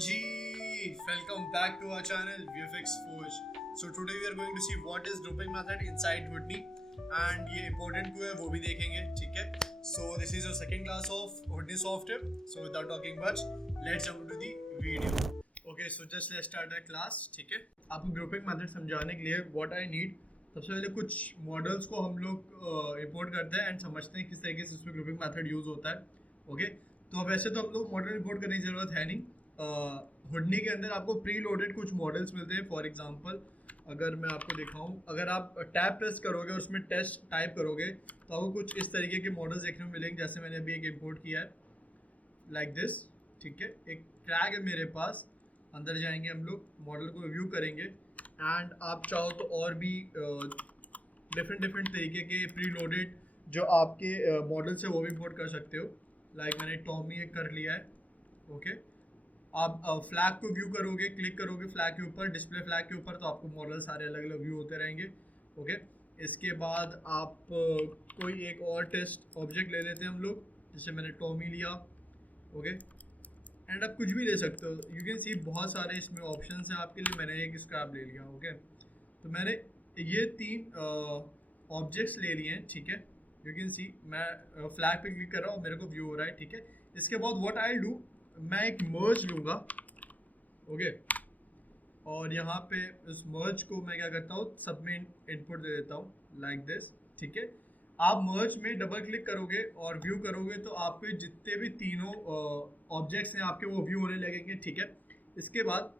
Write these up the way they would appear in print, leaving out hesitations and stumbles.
Ji, welcome back to our channel VFX Forge. So today we are going to see what is grouping method inside Houdini and ये important क्यों है वो भी देखेंगे, ठीक है? So this is your second class of Houdini software. So without talking much, let's jump into the video. Okay, so just let's start our class, ठीक है? आपको grouping method समझाने के लिए what I need, सबसे पहले कुछ मॉडल्स को हम लोग इंपोर्ट करते हैं एंड समझते हैं किस तरीके से उसमें ग्रुपिंग मेथड यूज होता है. ओके, तो वैसे तो हम लोग मॉडल इंपोर्ट करने की जरूरत है नहीं. हुडनी के अंदर आपको प्री लोडेड कुछ मॉडल्स मिलते हैं. फॉर एग्जांपल अगर मैं आपको दिखाऊं, अगर आप टैब प्रेस करोगे और उसमें टेस्ट टाइप करोगे तो आपको कुछ इस तरीके के मॉडल्स देखने को मिलेंगे. जैसे मैंने अभी एक इंपोर्ट किया है लाइक दिस, ठीक है. एक ट्रैग है मेरे पास, अंदर जाएंगे हम लोग, मॉडल को व्यू करेंगे एंड आप चाहो तो और भी डिफरेंट तरीके के प्री लोडेड जो आपके मॉडल्स है वो भी इंपोर्ट कर सकते हो. लाइक मैंने टॉमी एक कर लिया है. ओके, आप फ्लैग को व्यू करोगे, क्लिक करोगे फ्लैग के ऊपर, डिस्प्ले फ्लैग के ऊपर, तो आपको मॉडल सारे अलग अलग व्यू होते रहेंगे. ओके, इसके बाद आप कोई एक और टेस्ट ऑब्जेक्ट ले लेते हैं हम लोग, जैसे मैंने टॉमी लिया. ओके, एंड आप कुछ भी ले सकते हो. यू कैन सी बहुत सारे इसमें ऑप्शंस हैं आपके लिए. मैंने एक स्क्रैप ले लिया. ओके, तो मैंने ये 3 ऑब्जेक्ट्स ले लिए हैं, ठीक है. यू कैन सी मैं फ्लैग पे क्लिक कर रहा हूँ, मेरे को व्यू हो रहा है, ठीक है. इसके बाद व्हाट आई डू, मैं एक मर्ज लूँगा. ओके, और यहाँ पे उस मर्ज को मैं क्या करता हूँ, सब में इनपुट दे देता हूँ लाइक दिस, ठीक है. आप मर्ज में डबल क्लिक करोगे और व्यू करोगे तो आपके जितने भी तीनों ऑब्जेक्ट्स हैं आपके वो व्यू होने लगेंगे, ठीक है. इसके बाद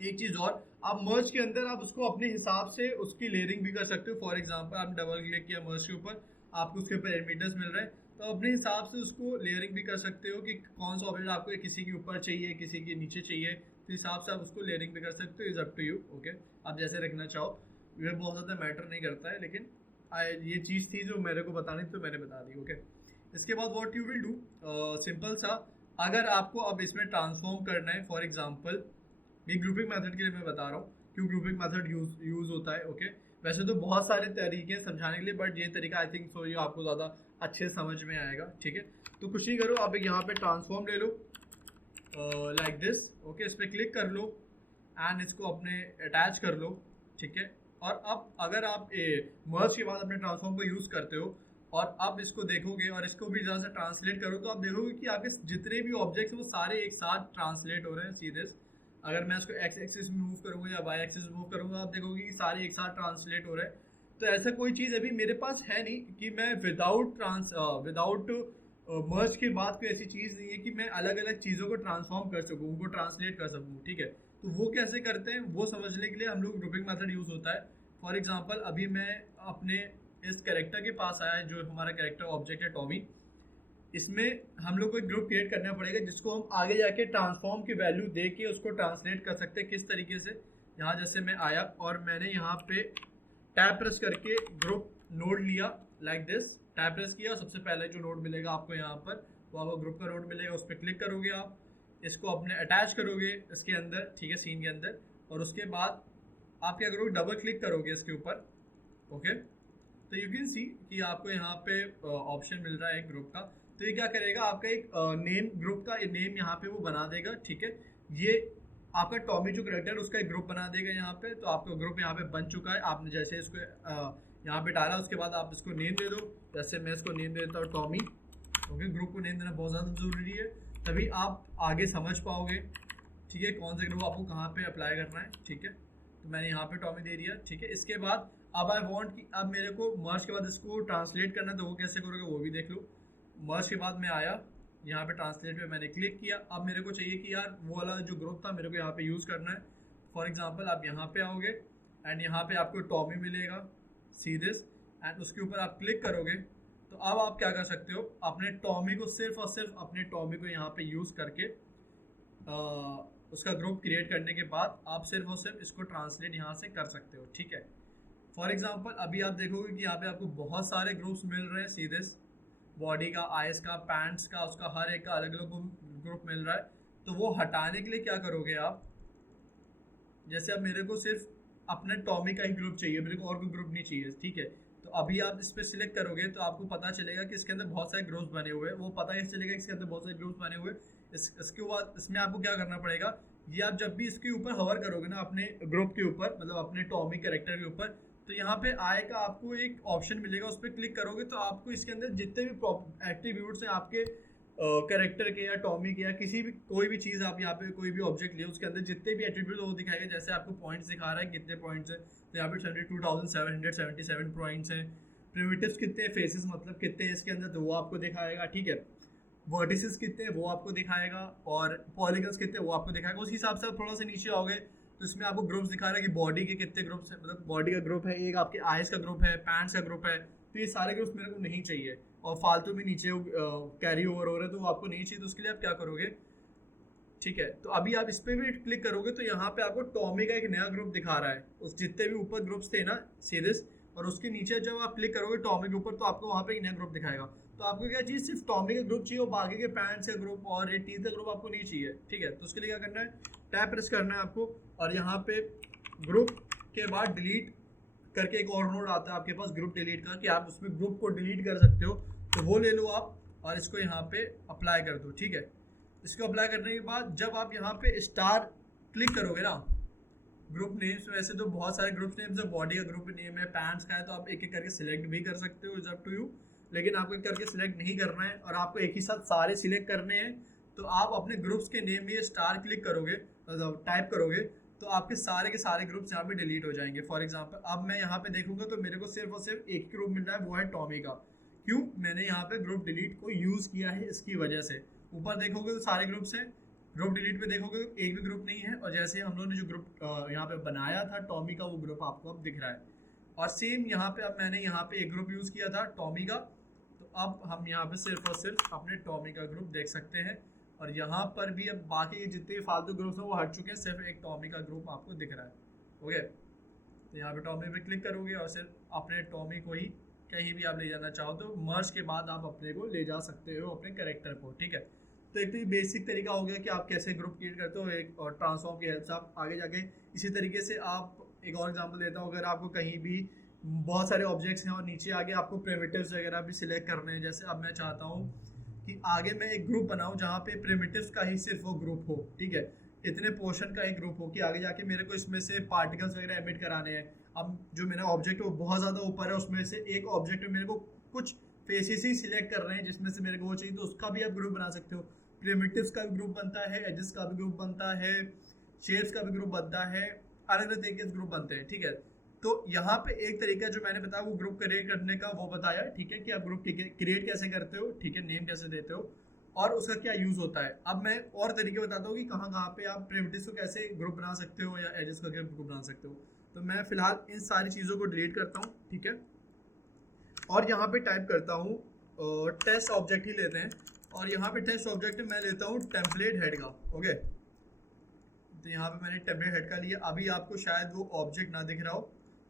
एक चीज़ और, आप मर्ज के अंदर आप उसको अपने हिसाब से उसकी लेयरिंग भी कर सकते हो. फॉर एग्जांपल आप डबल क्लिक किया मर्ज के ऊपर, आपको उसके ऊपर एडमिटर्स मिल रहे हैं, तो अपने हिसाब से उसको लेयरिंग भी कर सकते हो कि कौन सा ऑब्जेक्ट आपको किसी के ऊपर चाहिए, किसी के नीचे चाहिए, तो हिसाब से आप उसको लेयरिंग भी कर सकते हो. Is up to you. Okay, आप जैसे रखना चाहो, ये बहुत ज़्यादा मैटर नहीं करता है, लेकिन ये चीज़ थी जो मेरे को बतानी थी तो मैंने बता दी. ओके, इसके बाद what you will do, simple सा, अगर आपको अब इसमें ट्रांसफॉर्म करना है, फॉर एग्जांपल ये ग्रुपिंग मेथड के लिए मैं बता रहा हूँ क्यों ग्रुपिंग मेथड यूज़ होता है. ओके, वैसे तो बहुत सारे तरीके हैं समझाने के लिए, बट ये तरीका आई थिंक सो ये आपको ज़्यादा अच्छे समझ में आएगा, ठीक है. तो कुछ नहीं करो, आप यहाँ पे ट्रांसफॉर्म ले लो लाइक दिस. ओके, इस पर क्लिक कर लो एंड इसको अपने अटैच कर लो, ठीक है. और अब अगर आप मर्ज के बाद अपने ट्रांसफॉर्म को यूज़ करते हो और अब इसको देखोगे और इसको भी ज़रा सा ट्रांसलेट करो, तो आप देखोगे कि आपके जितने भी ऑब्जेक्ट्स हैं वो सारे एक साथ ट्रांसलेट हो रहे हैं सीधे. अगर मैं इसको एक्स एक्सिस में मूव करूँगा या वाई एक्सिस में मूव करूँगा, आप देखोगे कि सारे एक साथ ट्रांसलेट हो रहे हैं. तो ऐसा कोई चीज़ अभी मेरे पास है नहीं कि मैं विदाउट मर्ज के बाद कोई ऐसी चीज़ नहीं है कि मैं अलग अलग चीज़ों को ट्रांसफॉर्म कर सकूँ, उनको ट्रांसलेट कर सकूँ, ठीक है. तो वो कैसे करते हैं वो समझने के लिए हम लोग ग्रुपिंग मेथड यूज़ होता है. फॉर एग्जांपल अभी मैं अपने इस कैरेक्टर के पास आया है, जो हमारा कैरेक्टर ऑब्जेक्ट है टॉमी. इसमें हम लोग को एक ग्रुप क्रिएट करना पड़ेगा जिसको हम आगे जाके ट्रांसफॉर्म की वैल्यू दे के उसको ट्रांसलेट कर सकते हैं. किस तरीके से, यहाँ जैसे मैं आया और मैंने यहाँ पे टैब प्रेस करके ग्रुप नोड लिया लाइक दिस. टैब प्रेस किया, सबसे पहले जो नोड मिलेगा आपको यहाँ पर वो आपको ग्रुप का नोड मिलेगा, उस पर क्लिक करोगे, आप इसको अपने अटैच करोगे इसके अंदर, ठीक है, सीन के अंदर. और उसके बाद आप क्या करोगे, डबल क्लिक करोगे इसके ऊपर. ओके, तो यू कैन सी कि आपको यहाँ पे ऑप्शन मिल रहा है ग्रुप का. तो ये क्या करेगा, आपका एक नेम, ग्रुप का नेम यहाँ पे वो बना देगा, ठीक है. ये आपका टॉमी जो करेक्टर है उसका एक ग्रुप बना देगा यहाँ पे. तो आपका ग्रुप यहाँ पे बन चुका है. आपने जैसे इसको यहाँ पे डाला, उसके बाद आप इसको नेम दे दो. जैसे मैं इसको नेम दे देता हूँ टॉमी. ओके, ग्रुप को नेम देना बहुत ज़्यादा ज़रूरी है, तभी आप आगे समझ पाओगे, ठीक है, कौन सा ग्रुप आपको कहाँ पे अप्लाई करना है, ठीक है. तो मैंने यहाँ पे टॉमी दे दिया, ठीक है. इसके बाद अब आई वांट कि अब मेरे को मर्ज के बाद इसको ट्रांसलेट करना है, तो वो कैसे करोगे वो भी देख लो. मर्ज के बाद मैं आया यहाँ पे ट्रांसलेट पे मैंने क्लिक किया. अब मेरे को चाहिए कि यार वो वाला जो ग्रुप था मेरे को यहाँ पे यूज़ करना है. फॉर एग्जांपल आप यहाँ पे आओगे एंड यहाँ पे आपको टॉमी मिलेगा सीधे, एंड उसके ऊपर आप क्लिक करोगे. तो अब आप क्या कर सकते हो, अपने टॉमी को सिर्फ और सिर्फ अपने टॉमी को यहाँ पे यूज़ करके उसका ग्रुप क्रिएट करने के बाद आप सिर्फ और सिर्फ इसको ट्रांसलेट यहाँ से कर सकते हो, ठीक है. फॉर एग्जांपल अभी आप देखोगे कि यहाँ पे आपको बहुत सारे ग्रुप्स मिल रहे हैं सीधे, बॉडी का, आइस का, पैंट्स का, उसका हर एक का अलग अलग ग्रुप मिल रहा है. तो वो हटाने के लिए क्या करोगे आप, जैसे अब मेरे को सिर्फ अपने टॉमी का ही ग्रुप चाहिए, मेरे को और कोई ग्रुप नहीं चाहिए, ठीक है. तो अभी आप इस पर सिलेक्ट करोगे तो आपको पता चलेगा कि इसके अंदर बहुत सारे ग्रुप्स बने हुए हैं. वो पता कैसे चलेगा कि इसके अंदर बहुत सारे ग्रुप्स बने हुए हैं, इसके बाद इसमें आपको क्या करना पड़ेगा, ये आप जब भी इसके ऊपर हवर करोगे ना अपने ग्रुप के ऊपर, मतलब अपने टॉमी कैरेक्टर के ऊपर, तो यहाँ पे आएगा आपको एक ऑप्शन मिलेगा, उस पर क्लिक करोगे तो आपको इसके अंदर जितने भी एट्रीब्यूट्स हैं आपके कैरेक्टर के या टॉमी के या किसी भी कोई भी चीज़ आप यहाँ पे कोई भी ऑब्जेक्ट लिया उसके अंदर जितने भी एट्रीब्यूट वो दिखाएगा। जैसे आपको पॉइंट्स दिखा रहा है कितने पॉइंट्स हैं, तो यहाँ पे 72,777 पॉइंट्स हैं। प्रिमिटिव्स कितने, फेसेस मतलब कितने हैं इसके अंदर, तो वो आपको दिखाएगा, ठीक है। वर्टिसेस कितने वो आपको दिखाएगा, और पॉलीगन्स कितने वो आपको दिखाएगा। उस हिसाब से आप थोड़ा सा नीचे आओगे तो इसमें आपको ग्रुप्स दिखा रहा है कि बॉडी के कितने ग्रुप्स हैं, मतलब बॉडी का ग्रुप है एक, आपके आइज का ग्रुप है, पैंट्स का ग्रुप है। तो ये सारे ग्रुप्स मेरे को नहीं चाहिए और फालतू में नीचे कैरी ओवर हो रहे हैं, तो वो आपको नहीं चाहिए। तो उसके लिए आप क्या करोगे, ठीक है, तो अभी आप इस पर भी क्लिक करोगे तो यहाँ पे आपको टॉमी का एक नया ग्रुप दिखा रहा है। उस जितने भी ऊपर ग्रुप्स थे ना सीरीज, और उसके नीचे जब आप क्लिक करोगे टॉमी के ऊपर तो आपको वहाँ पे एक नया ग्रुप दिखाएगा। तो आपको क्या चाहिए, सिर्फ टॉमी का ग्रुप चाहिए और बाकी के पैंट्स का ग्रुप और ये टीथ का ग्रुप आपको नहीं चाहिए, ठीक है। तो उसके लिए क्या करना है, टैप प्रेस करना है आपको, और यहाँ पे ग्रुप के बाद डिलीट करके एक और नोड आता है आपके पास ग्रुप डिलीट का, कि आप उसमें ग्रुप को डिलीट कर सकते हो। तो वो ले लो आप और इसको यहाँ पे अप्लाई कर दो, ठीक है। इसको अप्लाई करने के बाद जब आप यहाँ पे स्टार क्लिक करोगे ना, ग्रुप नेम्स वैसे तो बहुत सारे ग्रुप नेम्स है, बॉडी का ग्रुप नेम है, पैंट्स का है, तो आप एक एक करके सिलेक्ट भी कर सकते हो, इज अप टू यू। लेकिन आपको एक करके सिलेक्ट नहीं करना है और आपको एक ही साथ सारे सिलेक्ट करने हैं। तो आप अपने ग्रुप्स के नेम में स्टार क्लिक करोगे, टाइप करोगे, तो आपके सारे के सारे ग्रुप्स यहाँ पे डिलीट हो जाएंगे। फॉर एग्जांपल अब मैं यहाँ पे देखूंगा तो मेरे को सिर्फ और सिर्फ एक ग्रुप मिल रहा है, वो है टॉमी का। क्यों, मैंने यहाँ पे ग्रुप डिलीट को यूज़ किया है, इसकी वजह से। ऊपर देखोगे तो सारे ग्रुप्स हैं, ग्रुप डिलीट पे देखोगे एक भी ग्रुप नहीं है, और जैसे हम लोगों ने जो ग्रुप यहाँ पे बनाया था टॉमी का, वो ग्रुप आपको अब दिख रहा है। और सेम यहाँ पे अब मैंने यहाँ पे एक ग्रुप यूज़ किया था टॉमी का, तो अब हम यहाँ पे सिर्फ और सिर्फ अपने टॉमी का ग्रुप देख सकते हैं। और यहाँ पर भी अब बाकी जितने फालतू ग्रुप्स हैं वो हट चुके हैं, सिर्फ एक टॉमी का ग्रुप आपको दिख रहा है। ओके, तो यहाँ पे टॉमी पे क्लिक करोगे और सिर्फ अपने टॉमी को ही कहीं भी आप ले जाना चाहो तो मर्ज के बाद आप अपने को ले जा सकते हो, अपने कैरेक्टर को, ठीक है। तो एक तो ये बेसिक तरीका हो गया कि आप कैसे ग्रुप क्रिएट करते हो, एक और ट्रांसफॉर्म की हेल्प से आप आगे जाके इसी तरीके से आप एक और एग्जांपल देता हूँ। अगर आपको कहीं भी बहुत सारे ऑब्जेक्ट्स हैं और नीचे आगे आपको प्रिमिटिव्स वगैरह भी सिलेक्ट करने हैं, जैसे अब मैं चाहता हूँ कि आगे मैं एक ग्रुप बनाऊँ जहाँ पे प्रिमिटिव्स का ही सिर्फ वो ग्रुप हो, ठीक है, इतने पोर्शन का एक ग्रुप हो कि आगे जाके मेरे को इसमें से पार्टिकल्स वगैरह एमिट कराने हैं। अब जो मेरा ऑब्जेक्ट है वो बहुत ज़्यादा ऊपर है, उसमें से एक ऑब्जेक्ट में मेरे को कुछ फेसेस ही सिलेक्ट कर रहे हैं जिसमें से मेरे को वो चाहिए, तो उसका भी आप ग्रुप बना सकते हो। प्रिमिटिव्स का भी ग्रुप बनता है, एजेस का भी ग्रुप बनता है, शेप्स का भी ग्रुप बनता है, अलग अलग तरीके से ग्रुप बनते हैं, ठीक है। तो यहाँ पे एक तरीका जो मैंने बताया वो ग्रुप क्रिएट करने का वो बताया, ठीक है, कि आप ग्रुप क्रिएट कैसे करते हो, ठीक है, नेम कैसे देते हो और उसका क्या यूज होता है। अब मैं और तरीके बताता हूँ कि कहाँ कहाँ पे आप प्रिमिटिव्स को कैसे ग्रुप बना सकते हो या एजेस को कैसे ग्रुप बना सकते हो। तो मैं फिलहाल इन सारी चीज़ों को डिलीट करता हूँ, ठीक है, और यहाँ पे टाइप करता हूँ टेस्ट ऑब्जेक्ट ही लेते हैं, और यहाँ पे टेस्ट ऑब्जेक्ट मैं लेता हूँ टेम्पलेट हेड का। ओके, तो यहाँ पे मैंने टेम्पलेट हेड का लिया। अभी आपको शायद वो ऑब्जेक्ट ना दिख रहा हो,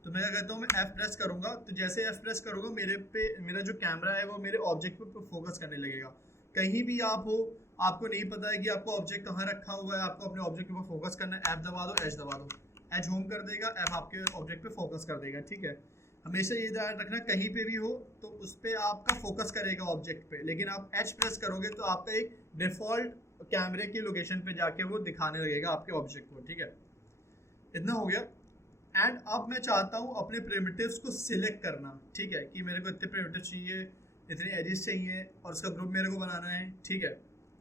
तो मैं क्या करता हूँ, मैं F प्रेस करूँगा, तो जैसे F प्रेस करूँगा मेरा जो कैमरा है वो मेरे ऑब्जेक्ट पे फोकस करने लगेगा। कहीं भी आप हो, आपको नहीं पता है कि आपको ऑब्जेक्ट कहाँ रखा हुआ है, आपको अपने ऑब्जेक्ट के ऊपर फोकस करना है, F दबा दो, H दबा दो, H होम कर देगा, F आपके ऑब्जेक्ट पे फोकस कर देगा, ठीक है। हमेशा ये ध्यान रखना कहीं पे भी हो तो उस पर आपका फोकस करेगा ऑब्जेक्ट पे, लेकिन आप H प्रेस करोगे तो आपका एक डिफॉल्ट कैमरे की लोकेशन पे जाके वो दिखाने लगेगा आपके ऑब्जेक्ट को, ठीक है। इतना हो गया। एंड अब मैं चाहता हूँ अपने प्रिमिटिव्स को सिलेक्ट करना, ठीक है, कि मेरे को इतने प्रिमिटिव चाहिए, इतने एजेस चाहिए और उसका ग्रुप मेरे को बनाना है, ठीक है।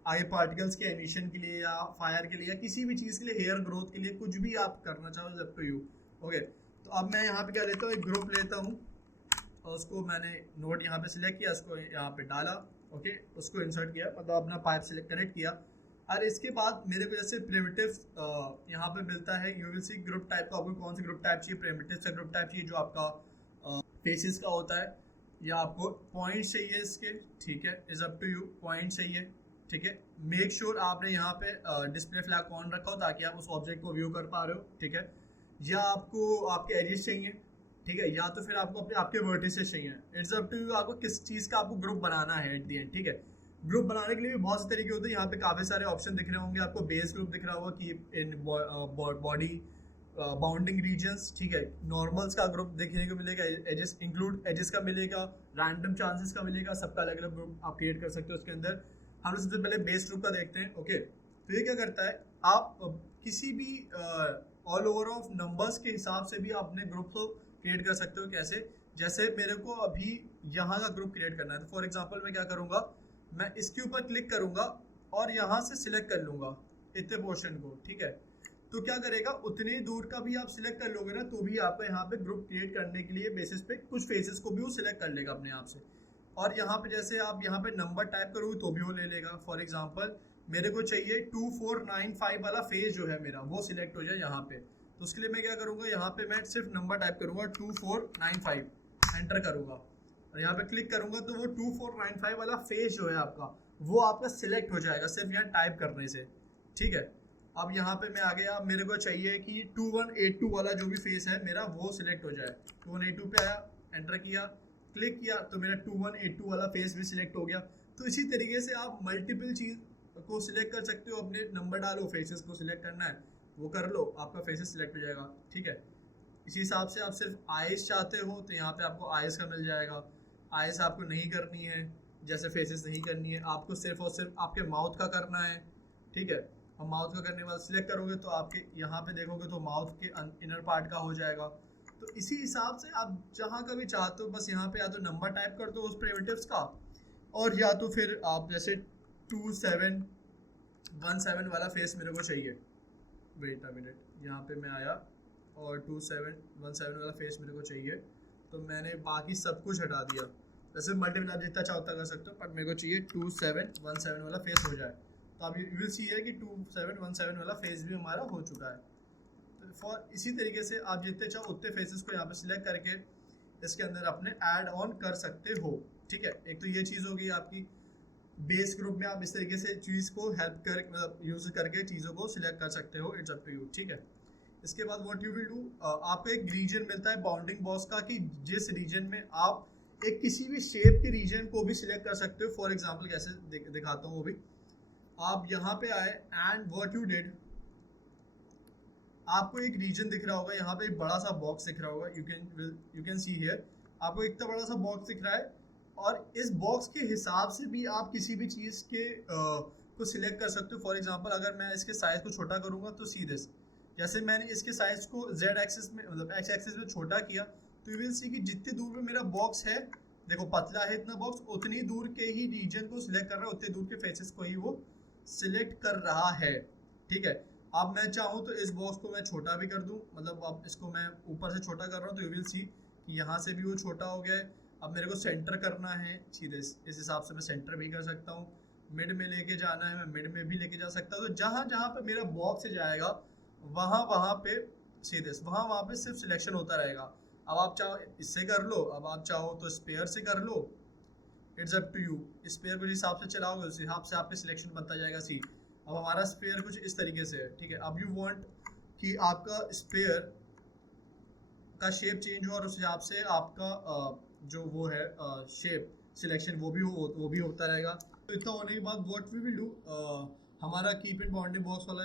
आगे पार्टिकल्स के एमिशन के लिए या फायर के लिए या किसी भी चीज़ के लिए, हेयर ग्रोथ के लिए, कुछ भी आप करना चाहो, जब टू यू। ओके, तो अब मैं यहाँ पे क्या लेता हूँ, एक ग्रुप लेता हूँ और उसको मैंने नोट यहाँ पे सिलेक्ट किया, उसको यहाँ पे डाला, ओके, उसको इंसर्ट किया, मतलब अपना पाइप सिलेक्ट कनेक्ट किया। और इसके बाद मेरे को जैसे प्रिमिटिव्स यहाँ पे मिलता है, you will see group type का, आपको कौन सा ग्रुप टाइप चाहिए, प्रिमिटिव्स का ग्रुप टाइप चाहिए जो आपका फेसेस का होता है, या आपको पॉइंट चाहिए इसके, ठीक है, is up to you, point चाहिए, ठीक है। मेक श्योर आपने यहाँ पे डिस्प्ले फ्लैग ऑन रखा हो ताकि आप उस ऑब्जेक्ट को व्यू कर पा रहे हो, ठीक है। या आपको आपके एजेस चाहिए, ठीक है, या तो फिर आपको आपके वर्टिसेस चाहिए, इट्स अप टू यू, आपको किस चीज़ का आपको ग्रुप बनाना है एट द एंड, ठीक है। ग्रुप बनाने के लिए भी बहुत से तरीके होते हैं, यहाँ पे काफ़ी सारे ऑप्शन दिख रहे होंगे आपको। बेस ग्रुप दिख रहा होगा कि इन बॉडी बाउंडिंग रीजन्स, ठीक है। नॉर्मल्स का ग्रुप देखने को मिलेगा, एजेस इंक्लूड एजेस का मिलेगा, रैंडम चांसेस का मिलेगा, सबका अलग अलग ग्रुप आप क्रिएट कर सकते हो उसके अंदर। हम लोग सबसे पहले बेस ग्रुप का देखते हैं। ओके, तो ये क्या करता है, आप किसी भी ऑल ओवर ऑफ नंबर्स के हिसाब से भी आप अपने ग्रुप को क्रिएट कर सकते हो। कैसे, जैसे मेरे को अभी यहाँ का ग्रुप क्रिएट करना है, तो फॉर एग्जांपल मैं क्या करूँगा, मैं इसके ऊपर क्लिक करूँगा और यहाँ से सिलेक्ट कर लूँगा इतने पोर्शन को, ठीक है। तो क्या करेगा, उतनी दूर का भी आप सिलेक्ट कर लोगे ना, तो भी आपको यहाँ पे ग्रुप क्रिएट करने के लिए बेसिस पे कुछ फेसेस को भी वो सिलेक्ट कर लेगा अपने आप से। और यहाँ पे जैसे आप यहाँ पे नंबर टाइप करोगे तो भी वो ले लेगा। फॉर एग्जांपल मेरे को चाहिए 2495 वाला फेज जो है मेरा वो सिलेक्ट हो जाए यहाँ पे, तो उसके लिए मैं क्या करूँगा, यहाँ पे मैं सिर्फ नंबर टाइप करूँगा 2495, एंटर करूँगा और यहाँ पे क्लिक करूँगा तो वो 2495 वाला फेज जो है आपका वो आपका सिलेक्ट हो जाएगा सिर्फ यहाँ टाइप करने से, ठीक है। अब यहाँ पे मैं आ गया, अब मेरे को चाहिए कि 2182 वाला जो भी फेस है मेरा वो सिलेक्ट हो जाए। 2182 पे आया, एंटर किया, क्लिक किया तो मेरा 2182 वाला फेस भी सिलेक्ट हो गया। तो इसी तरीके से आप मल्टीपल चीज़ को सिलेक्ट कर सकते हो, अपने नंबर डालो, फेसेस को सिलेक्ट करना है वो कर लो, आपका फेसेस सिलेक्ट हो जाएगा, ठीक है। इसी हिसाब से आप सिर्फ आइस चाहते हो तो यहाँ पे आपको आइस का मिल जाएगा। आइस आपको नहीं करनी है, जैसे फेसेस नहीं करनी है, आपको सिर्फ और सिर्फ आपके माउथ का करना है, ठीक है। और माउथ का करने के बाद सिलेक्ट करोगे तो आपके यहाँ पे देखोगे तो माउथ के इनर पार्ट का हो जाएगा। तो इसी हिसाब से आप जहाँ का भी चाहते हो बस यहाँ पे या तो नंबर टाइप कर दो उस प्रिमिटिव्स का, और या तो फिर आप जैसे 2717 वाला फेस मेरे को चाहिए, वेट अ मिनट, यहाँ पे मैं आया और 2717 वाला फेस मेरे को चाहिए, तो मैंने बाकी सब कुछ हटा दिया। वैसे मल्टीपल आप जितना चाहता कर सकते हो, पर मेरे को चाहिए 2717 वाला फेस हो जाए। तो आप यू विल सी है कि 2717 वाला फेस भी हमारा हो चुका है। तो फॉर इसी तरीके से आप जितने चाहो उतने फेसेस को यहाँ पे सिलेक्ट करके इसके अंदर अपने ऐड ऑन कर सकते हो, ठीक है। एक तो ये चीज़ होगी आपकी बेस ग्रुप में, आप इस तरीके से चीज़ को हेल्प कर मतलब यूज करके चीज़ों को सिलेक्ट कर सकते हो, इट्स अप टू यू, ठीक है। इसके बाद व्हाट यू विल डू, आपको एक रीजन मिलता है बाउंडिंग बॉक्स का कि जिस रीजन में आप एक किसी भी शेप के रीजन को भी सिलेक्ट कर सकते हो। फॉर एग्जाम्पल कैसे दिखाता हूँ वो भी, आप यहाँ पे आए एंड व्हाट यू डिड, आपको एक रीजन दिख रहा होगा, यहाँ पे एक बड़ा सा बॉक्स दिख रहा होगा, यू कैन सी हियर, आपको एक तो बड़ा सा बॉक्स दिख रहा है और इस बॉक्स के हिसाब से भी आप किसी भी चीज़ के को सिलेक्ट कर सकते हो। फॉर एग्जांपल अगर मैं इसके साइज को छोटा करूँगा तो सी दिस, जैसे मैंने इसके साइज को जेड एक्सिस में मतलब एक्स एक्सिस में छोटा किया तो यू विल सी कि जितनी दूर में मेरा बॉक्स है, देखो पतला है इतना बॉक्स, उतनी दूर के ही रीजन को सिलेक्ट कर रहा है, उतने दूर के फेसेस को ही वो सिलेक्ट कर रहा है, ठीक है। अब मैं चाहूँ तो इस बॉक्स को मैं छोटा भी कर दूँ, मतलब अब इसको मैं ऊपर से छोटा कर रहा हूँ तो यू विल सी कि यहाँ से भी वो छोटा हो गया है। अब मेरे को सेंटर करना है सीधे, इस हिसाब से मैं सेंटर भी कर सकता हूँ, मिड में लेके जाना है मैं मिड में भी लेके जा सकता हूँ। तो जहाँ जहाँ पे मेरा बॉक्स से जाएगा वहाँ पे सीधे वहाँ पे सिर्फ सिलेक्शन होता रहेगा। अब आप चाहो इससे कर लो, अब आप चाहो तो स्पेयर से कर लो, it's up to you. Sphere को जिस हिसाब से चलाओगे उस हिसाब से आपके सिलेक्शन बनता जाएगा। सी अब हमारा स्पेयर कुछ इस तरीके से है, ठीक है। अब यू वांट कि आपका स्पेयर का शेप चेंज हो और उस हिसाब से आपका जो वो है शेप सिलेक्शन वो भी होता रहेगा। तो इतना होने के बाद व्हाट वी विल डू, हमारा कीप इन बाउंडिंग बॉक्स वाला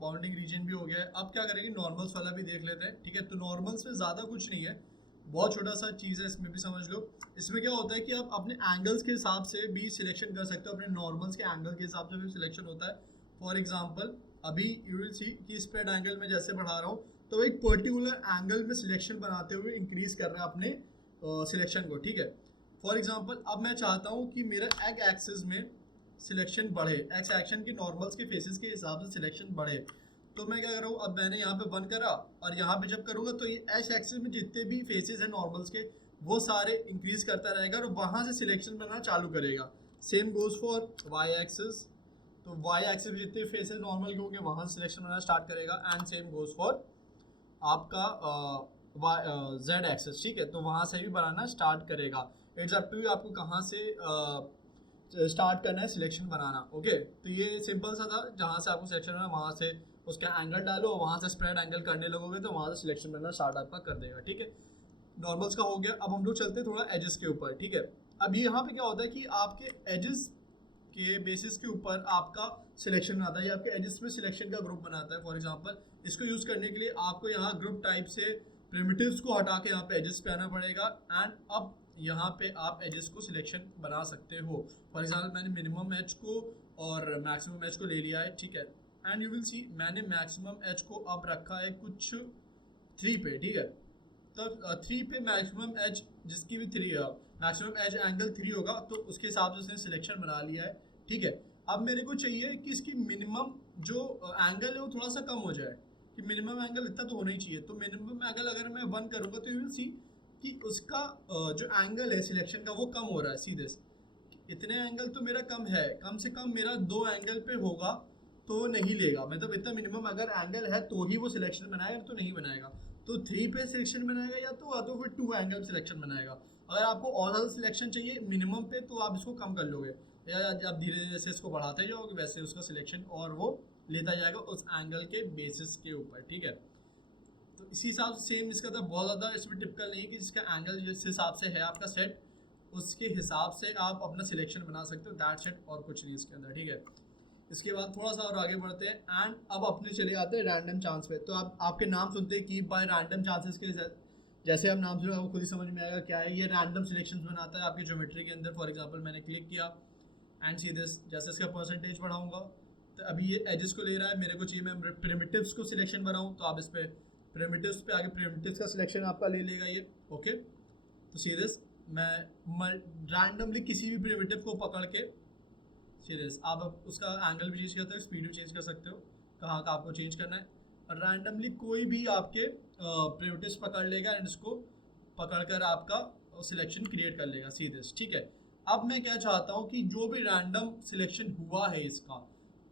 बाउंडिंग रीजन भी हो गया है। अब क्या करेंगे, नॉर्मल्स वाला भी देख लेते हैं, ठीक है। तो नॉर्मल्स में ज़्यादा कुछ नहीं है, बहुत छोटा सा चीज़ है, इसमें भी समझ लो। इसमें क्या होता है कि आप अपने एंगल्स के हिसाब से भी सिलेक्शन कर सकते हो, अपने नॉर्मल्स के एंगल के हिसाब से भी सिलेक्शन होता है। फॉर एग्जांपल अभी यू विल सी कि स्प्रेड एंगल में जैसे बढ़ा रहा हूँ तो एक पर्टिकुलर एंगल में सिलेक्शन बनाते हुए इंक्रीज कर रहा है अपने सिलेक्शन को, ठीक है। फॉर एग्जांपल अब मैं चाहता हूँ कि मेरा एक्स एक्सिस में सिलेक्शन बढ़े, एक्स एक्शन के नॉर्मल्स के फेसेस के हिसाब से सिलेक्शन बढ़े, तो मैं क्या कर रहा हूँ, अब मैंने यहाँ पे 1 करा और यहाँ पे जब करूँगा तो ये एक्स एक्सिस में जितने भी फेसेस हैं नॉर्मल्स के वो सारे इंक्रीज करता रहेगा और वहाँ से सिलेक्शन बनना चालू करेगा। Same goes for Y axis, तो वाई एक्सिस में जितने फेसेस नॉर्मल के होंगे वहाँ से सिलेक्शन बनना स्टार्ट करेगा। एंड सेम गोज फॉर आपका जेड एक्सिस, ठीक है, तो वहाँ से भी बनाना स्टार्ट करेगा। इट्स अप टू यू आपको कहाँ से स्टार्ट करना है सिलेक्शन बनाना, ओके। तो ये सिंपल सा था, जहाँ से आपको सिलेक्शन करना वहाँ से उसका एंगल डालो, वहाँ से स्प्रेड एंगल करने लगोगे तो वहाँ से सिलेक्शन करना स्टार्ट आपका कर देगा, ठीक है। नॉर्मल्स का हो गया। अब हम लोग चलते हैं थोड़ा एजेस के ऊपर, ठीक है। अब यहाँ पे क्या होता है कि आपके एजेस के बेसिस के ऊपर आपका सिलेक्शन आता है, या आपके एजेस में सिलेक्शन का ग्रुप बनाता है। फॉर एग्जांपल इसको यूज़ करने के लिए आपको यहाँ ग्रुप टाइप से प्रिमिटिव्स को हटा के यहाँ पे एजेस पे आना पड़ेगा। एंड अब यहाँ पे आप एजेस को सिलेक्शन बना सकते हो। फॉर एग्जाम्पल मैंने मिनिमम एज को और मैक्सिमम एज को ले लिया है, ठीक है। एंड यू विल सी मैंने मैक्सिमम एज को अब रखा है कुछ 3 पे, ठीक है। तो 3 पे मैक्सिमम एज जिसकी भी 3 मैक्सिमम एज एंगल 3 होगा तो उसके हिसाब से उसने सिलेक्शन बना लिया है, ठीक है। अब मेरे को चाहिए कि इसकी मिनिमम जो एंगल है वो थोड़ा सा कम हो जाए, कि मिनिमम एंगल इतना तो होना ही चाहिए। तो मिनिमम एंगल अगर मैं 1 करूँगा तो यू विल सी कि उसका जो एंगल है सिलेक्शन का वो कम हो रहा है सीधे से। इतने एंगल तो मेरा कम है, कम से कम मेरा 2 एंगल पे होगा तो नहीं लेगा, मतलब इतना मिनिमम अगर एंगल है तो ही वो सिलेक्शन बनाएगा, तो नहीं बनाएगा। तो 3 पे सिलेक्शन बनाएगा या तो फिर 2 एंगल सिलेक्शन बनाएगा। अगर आपको और ज़्यादा सिलेक्शन चाहिए मिनिमम पे तो आप इसको कम कर लोगे, या आप धीरे धीरे जैसे इसको बढ़ाते जाओगे वैसे उसका सिलेक्शन और वो लेता जाएगा उस एंगल के बेसिस के ऊपर, ठीक है। तो इसी हिसाब से सेम इसका तो बहुत ज़्यादा इसमें टिपिकल नहीं है कि जिसका एंगल जिस हिसाब से है आपका सेट उसके हिसाब से आप अपना सिलेक्शन बना सकते हो, दैट सेट, और कुछ नहीं इसके अंदर, ठीक है। इसके बाद थोड़ा सा और आगे बढ़ते हैं एंड अब अपने चले आते हैं रैंडम चांस पे। तो आप आपके नाम सुनते हैं कि बाय रैंडम चांसेस के जैसे आप नाम सुनो आपको खुद ही समझ में आएगा क्या है ये। रैंडम सिलेक्शंस बनाता है आपकी ज्योमेट्री के अंदर। फॉर एग्जांपल मैंने क्लिक किया एंड सी दिस, जैसे इसका परसेंटेज बढ़ाऊंगा तो अभी ये एजेस को ले रहा है, मेरे को चाहिए मैं प्रिमिटिव्स को सिलेक्शन बनाऊँ, तो आप इस पर प्रिमिटिव्स पे आगे प्रिमिटिव्स का सिलेक्शन आपका ले लेगा ये, ओके। तो सी दिस मैं रैंडमली किसी भी प्रिमिटिव को पकड़ के सीरियस आप उसका एंगल भी चेंज कर सकते हो, स्पीड भी चेंज कर सकते हो, कहाँ का आपको चेंज करना है। और रैंडमली कोई भी आपके प्रिमिटिव्स पकड़ लेगा एंड इसको पकड़ कर आपका सिलेक्शन क्रिएट कर लेगा सीरियस, ठीक है। अब मैं क्या चाहता हूँ कि जो भी रैंडम सिलेक्शन हुआ है इसका,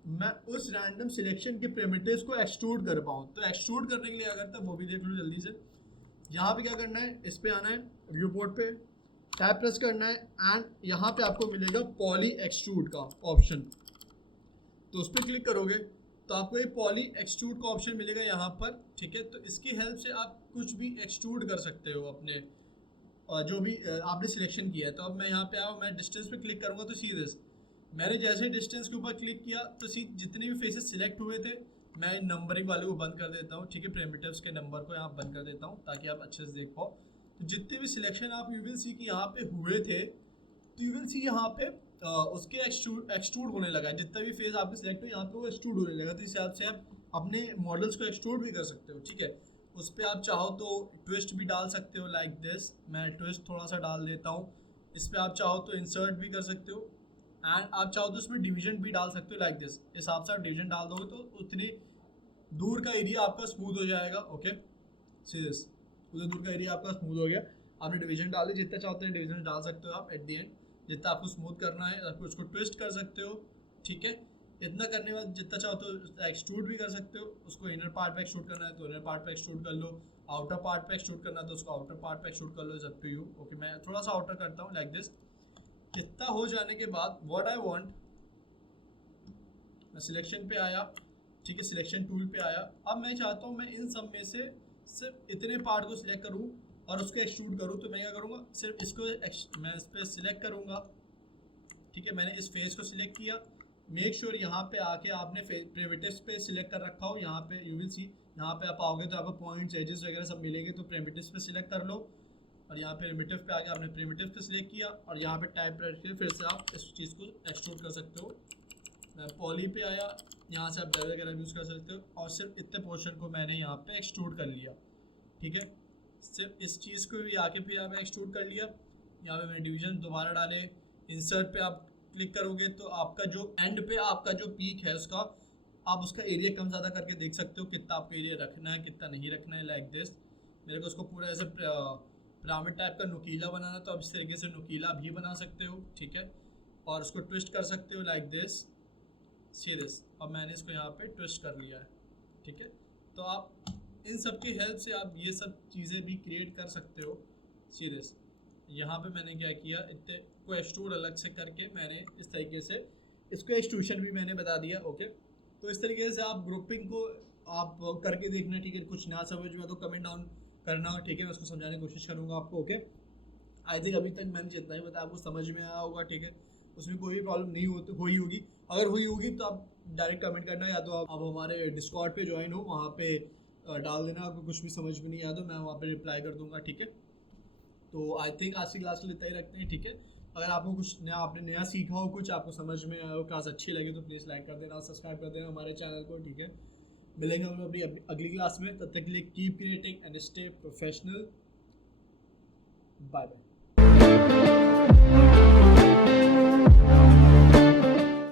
मैं उस रैंडम सिलेक्शन के प्रिमिटिव्स को एक्सट्रूड कर पाऊँ। तो एक्सट्रूड करने के लिए अगर तक वो भी देख लो जल्दी से। यहाँ पे क्या करना है, इस पे आना है, व्यू पोर्ट पे टैब प्रेस करना है एंड यहाँ पे आपको मिलेगा पॉली एक्सट्रूड का ऑप्शन। तो उस पर क्लिक करोगे तो आपको ये पॉली एक्सट्रूड का ऑप्शन मिलेगा यहाँ पर, ठीक है। तो इसकी हेल्प से आप कुछ भी एक्सट्रूड कर सकते हो अपने जो भी आपने सिलेक्शन किया है। तो अब मैं यहाँ पे आऊँ, मैं डिस्टेंस पे क्लिक करूँगा तो सीधे मैंने जैसे डिस्टेंस के ऊपर क्लिक किया तो जितने भी फेसेस सिलेक्ट हुए थे मैं नंबरिंग वाले को बंद कर देता हूँ, ठीक है। प्रिमिटिव्स के नंबर को यहाँ बंद कर देता हूँ ताकि आप अच्छे से देख पाओ। तो जितने भी सिलेक्शन आप यू विल सी कि यहाँ पे हुए थे तो यू विल सी यहाँ पे उसके एक्सट्रूड होने लगा है। जितना भी फेस आपके सिलेक्ट हो यहाँ पे वो एक्सट्रूड होने लगा। तो इस हिसाब से आप अपने मॉडल्स को एक्सट्रूड भी कर सकते हो, ठीक है। उस पर आप चाहो तो ट्विस्ट भी डाल सकते हो लाइक दिस, मैं ट्विस्ट थोड़ा सा डाल देता हूँ। इस पर आप चाहो तो इंसर्ट भी कर सकते हो एंड आप चाहो तो उसमें डिवीजन भी डाल सकते हो लाइक दिस। इस हिसाब से आप डिवीजन डाल दोगे तो उतनी दूर का एरिया आपका स्मूथ हो जाएगा, ओके। सीरियस उधर दूर का एरिया आपका स्मूथ हो गया। आपने डिवीजन डाले, जितना चाहते हैं डिवीजन डाल सकते हो आप एट द एंड, जितना आपको स्मूथ करना है आपको उसको ट्विस्ट कर सकते हो, ठीक है। इतना करने के बाद जितना चाहो तो एक्सट्रूड भी कर सकते हो। उसको इनर पार्ट पे एक्सट्रूड करना है तो इनर पार्ट पे एक्सट्रूड कर लो, आउटर पार्ट पे एक्सट्रूड करना है तो उसको आउटर पार्ट पे एक्सट्रूड कर लो, is up to you, okay. मैं थोड़ा सा आउटर करता हूँ लाइक दिस। इतना हो जाने के बाद व्हाट आई वांट, मैं सिलेक्शन पे आया, ठीक है, सिलेक्शन टूल पे आया। अब मैं चाहता हूँ मैं इन सब में से सिर्फ इतने पार्ट को सिलेक्ट करूँ और उसको एक्सट्रूड करूँ। तो मैं क्या करूँगा, सिर्फ इसको मैं इस पर सिलेक्ट करूँगा, ठीक है। मैंने इस फेस को सिलेक्ट किया। मेक श्योर यहाँ पे आके आपने प्रिमिटिव्स पे सिलेक्ट कर रखा हो। यहाँ पे यू विल सी, यहाँ पे आप आओगे तो आपको पॉइंट्स एजेस वगैरह सब मिलेंगे। तो प्रिमिटिव्स पे सिलेक्ट कर लो और यहाँ पे प्रिमिटिव पे आके आपने प्रिमिटिव पे सिलेक्ट किया और यहाँ पे टाइप करके फिर से आप इस चीज़ को एक्सट्रूड कर सकते हो। मैं पॉली पे आया, यहाँ से आप बेल वगैरह यूज़ कर सकते हो और सिर्फ इतने पोर्शन को मैंने यहाँ पे एक्सट्रूड कर लिया, ठीक है। सिर्फ इस चीज़ को भी आके फिर यहाँ पे एक्सट्रूड कर लिया। यहाँ पे मैंने डिवीजन दोबारा डाले। इंसर्ट पे आप क्लिक करोगे तो आपका जो एंड पे आपका जो पीक है उसका आप उसका एरिया कम ज़्यादा करके देख सकते हो, कितना आपको एरिया रखना है कितना नहीं रखना है, लाइक दिस। मेरे को उसको पूरा ऐसे पिरामिड टाइप का नुकीला बनाना, तो आप इस तरीके से नुकीला भी बना सकते हो, ठीक है। और उसको ट्विस्ट कर सकते हो लाइक दिस, सी दिस। अब मैंने इसको यहाँ पे ट्विस्ट कर लिया है, ठीक है। तो आप इन सब की हेल्प से आप ये सब चीज़ें भी क्रिएट कर सकते हो, सी दिस। यहाँ पे मैंने क्या किया, इतने को एक्सट्रूड अलग से करके मैंने इस तरीके से इसको एक्सट्रूशन भी मैंने बता दिया, ओके। तो इस तरीके से आप ग्रुपिंग को आप करके देखना, ठीक है। कुछ ना समझ में तो कमेंट डाउन करना, ठीक है। मैं उसको समझाने की कोशिश करूँगा आपको, ओके। आई थिंक अभी तक मैंने जितना ही बताया आपको समझ में आया होगा, ठीक है। उसमें कोई भी प्रॉब्लम नहीं हुई होगी। अगर हुई होगी तो आप डायरेक्ट कमेंट करना, या तो आप हमारे डिस्कॉर्ड पे ज्वाइन हो, वहाँ पे डाल देना। आपको कुछ भी समझ में नहीं आया तो मैं वहाँ पे रिप्लाई कर दूँगा, ठीक है। तो आई थिंक आज की क्लास के लिए इतना ही रखते हैं, ठीक है। अगर आपको कुछ नया, आपने नया सीखा हो, कुछ आपको समझ में आया हो, क्लास अच्छी लगी तो प्लीज़ लाइक कर देना, सब्सक्राइब कर देना हमारे चैनल को, ठीक है। मिलेंगे हम अपनी अगली क्लास में, तब तक के लिए keep creating and stay professional. Bye bye.